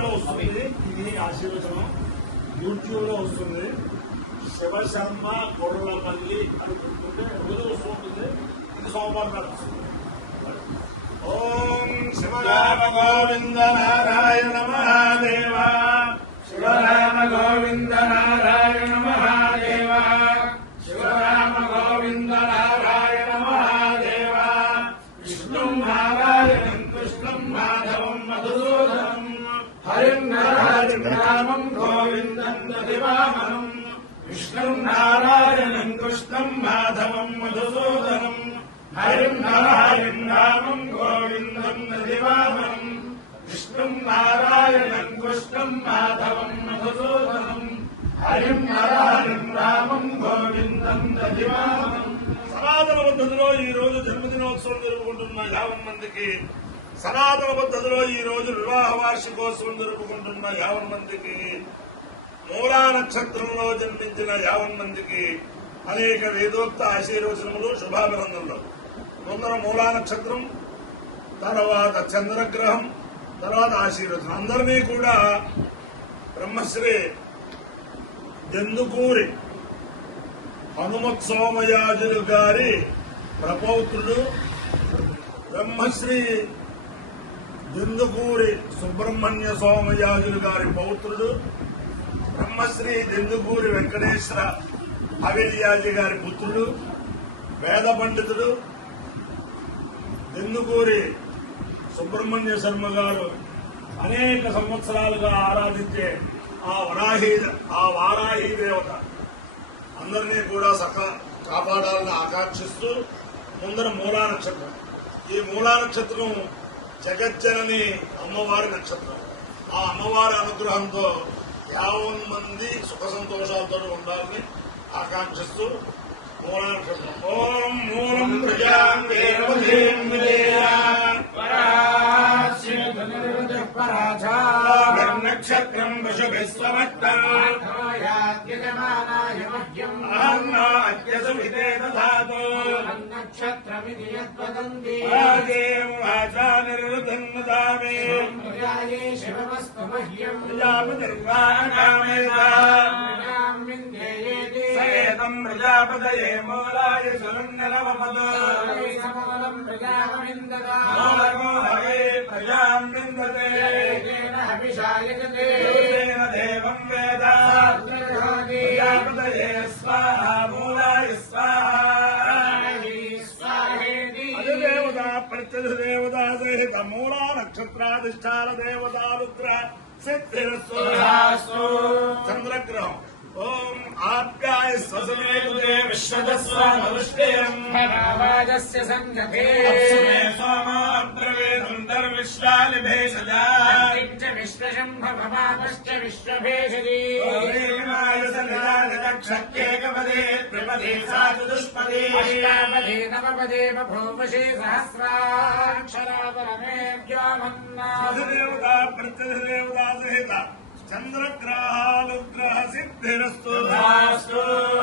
పాట వస్తుంది. ఇది ఆశీర్వచనం యూట్యూబ్ లో వస్తుంది. శివశర్మ గొర్రెలపల్లి అని చెప్తుంటే రోజు వస్తూ ఉంటుంది. ఇది సోమవారం నాడు వస్తుంది. ఓం శివరామ గోవింద నారాయణ మహాదేవ, శివరామ గోవింద నారాయణ మహాదేవ, శివరామ గోవింద నారాయణ మహాదేవ. విష్ణుం నారాయణం కృష్ణం మాధవం మధుసూదనం, హరిం నారాయణం గోవిందం దదివామనం. విష్ణుం నారాయణం కృష్ణం మాధవం మధుసూదనం, హరిం నారాయణం గోవిందం దదివామనం. విష్ణుం నారాయణం కృష్ణం మాధవం మధుసూదనం, హరిం నారాయణం గోవిందం దదివామనం. సనాతన పద్ధతిలో ఈ రోజు జన్మదినోత్సవం జరుపుకుంటున్న 50 మందికి, సనాతన పద్ధతిలో ఈ రోజు వివాహ వార్షికోత్సవం జరుపుకుంటున్న 50 మందికి, మూలా నక్షత్రంలో జన్మించిన 50 మందికి అనేక వేదోక్త ఆశీర్వచనములు, శుభాభినందనలు. ముందర మూలా నక్షత్రం, తర్వాత చంద్రగ్రహం, తర్వాత ఆశీర్వచనం. అందరినీ కూడా బ్రహ్మశ్రీ జందుకూరి హనుమత్ సోమయాజులు గారి ప్రపౌత్రుడు, బ్రహ్మశ్రీ జందుకూరి సుబ్రహ్మణ్య సోమయాజులు గారి పౌత్రుడు, బ్రహ్మశ్రీ జందుకూరి వెంకటేశ్వర హవేలియాజీ గారి పుత్రుడు, వేద పండితుడు జందుకూరి సుబ్రహ్మణ్య శర్మ గారు అనేక సంవత్సరాలుగా ఆరాధించే ఆ వారాహి దేవత అందరినీ కూడా కాపాడాలని ఆకాంక్షిస్తూ ముందర మూలా నక్షత్రం. ఈ మూలా నక్షత్రం జగజ్జనని అమ్మవారి నక్షత్రం. ఆ అమ్మవారి అనుగ్రహంతో 50 మంది సుఖ సంతోషాలతో ఉండాలని ఆకాంక్షిస్తూ మూలా నక్షత్రం. ఓం మూలం ప్రజాం దేవదేం నక్షత్రం నక్షత్రమిది శివమస్తు మహ్యం ప్రజాపతిర్వాణామేతం ప్రజాపతయే మూలాయ సురన్యలవపదం ప్రజామోహవే ప్రజాం విందతే దేవేన దేవం వేద ప్రజాపతయే స్వాహా మూలాయ స్వాహా. అధిదేవత ప్రత్యధిదేవతా సహిత మూలా నక్షత్రాధిష్టాన దేవతా రుద్ర సిద్ధిరస్సు. చంద్రగ్రహం. ఓం ఆప్యాయ స్వసమేతుదే విశ్వదస్వామవృష్టియం భగవాజస్య సంగతే సోమాబ్రవేదం దర్విశ్వాని భేషజా విశ్వశంభ భవాపశ్చ విశ్వభేషజీ క్షత్యేకపదే త్రిపదే సా చతుష్పదే అష్టాపదే నవపదే బభూవశే సహస్రాక్షరాపరమే వ్యోమన్నా. అధిదేవతా ప్రత్యధిదేవతా సహిత చంద్రగ్రహాలుగ్రహ సిద్ధిరస్తు.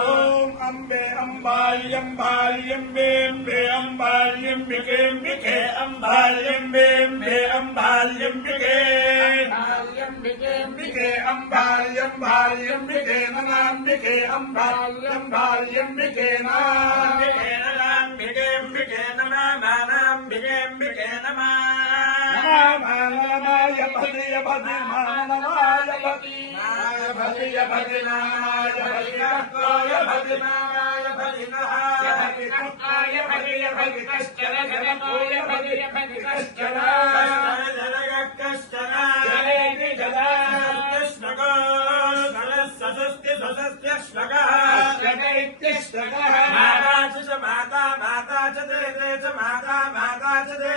ఓం అంబే అంబాల్యంబాల్యంబేంబే అంబాల్యంబికేంబికే అంబాల్యంబేంబే అంబాల్యంబికే అంబాల్యంబికే అంబాల్యంబాల్యంబికే ననాంబికే అంబాల్యంబాల్యంబికే నాంబికేంబికే నమానాంబికేంబికే నమా నమాయ భద్రియ భద్రి మానవాయ భద్రి భద్రియ భద్రి నాయ భద్రి కర్తాయ భద్రి నాయ భద్రి నహాయ భద్రి కర్తాయ భద్రియ భద్రి కశ్చన జగతోయ భద్రియ భద్రి కశ్చన జగకశ్చన జలేతి జలా కృష్ణగో సదస్తి సదస్య శ్లగః శ్లగైత్య శ్లగః మాతా చ మాతా మాతా చ దే చ మాతా మాతా చ దే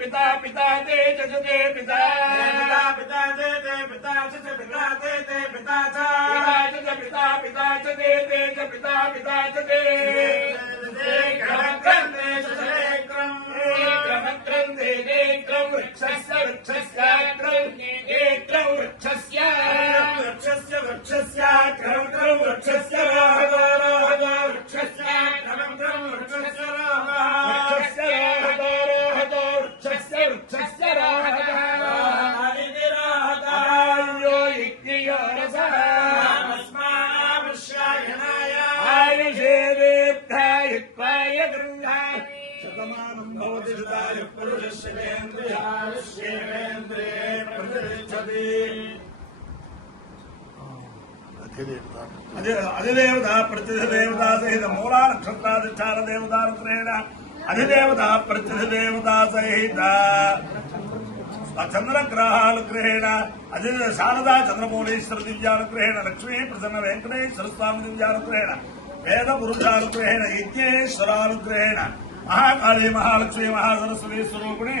పితా పితా తే చ పితా పితా తే పితా చ పితా తే పితా చ పితా పితా చ దే పితా పితా చ దే క్రమక్రందే చ క్రం క్రమక్రందే క్రం వృక్షస్య వృక్షస్యాగ్రం క్రం వృక్షస్య వృక్షస్య వృక్షస్య క్రం క్రం వృక్షస్య వృక్షస్య క్రం క్రం వృక్షస్య వృక్షస్య వృక్షస్య त्वाय गृह्णात् शतमानं भवति शताय पुरुषस्येन्द्रिये प्रतिष्ठति अधिदेवता प्रत्यधिदेवता सहित मूला नक्षत्राधिष्ठान देवतानुग्रहेण अधिदेवता प्रत्यधिदेवता सहित चंद्रग्रहानुग्रहेण अधि शारदा चंद्रमौलीश्वर दिव्यानुग्रहेण लक्ष्मी प्रसन्न वेंकटेश्वर स्वामी दिव्यानुग्रहेण वेद पुरुषानुग्रहेण यज्ञेश्वरानुग्रहेण महाकाली महालक्ष्मी महासरस्वती स्वरूपिणी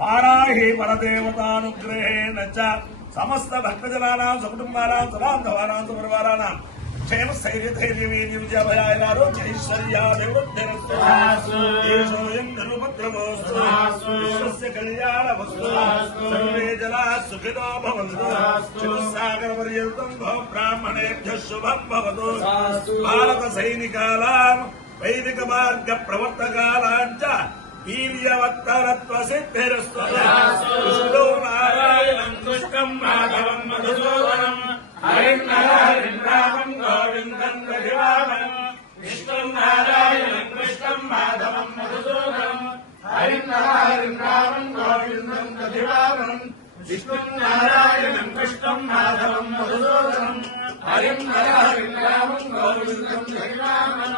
वाराही परदेवतानुग्रहेण च समस्त भक्तजनानां सकुटुंबानां सबान्धवानां सुपरिवाराणां क्षेम स्थैर्य धैर्य वीर्य विजयाभयाैरारोग्यैश्वर्यादिवृद्धिरस्तु येषोऽयं निरुपद्रवोऽस्तु विश्वस्य कल्याणवस्तु सर्वे जनाः सुखिनो भवन्तु चतुस्सागरपर्यन्तं भव ब्राह्मणेभ्यः शुभं भवतु भारतसैनिकानां वैदिकमार्गप्रवर्तकानां च वीर्यवत्तरत्व सिद्धिरस्तु विष्णु नारायणं कृष्णं माधवं मधुसूदनं हरिं हरिं रामं गोविन्दं प्रतिभावनं विष्णुं नारायणं कृष्णं माधवं मधुसूदनं हरिं रामं गोविन्दं प्रतिभावनं विष्णुं नारायणं कृष्णं माधवं मधुसूदनं हरिं रामं गोविन्दं प्रतिभावनं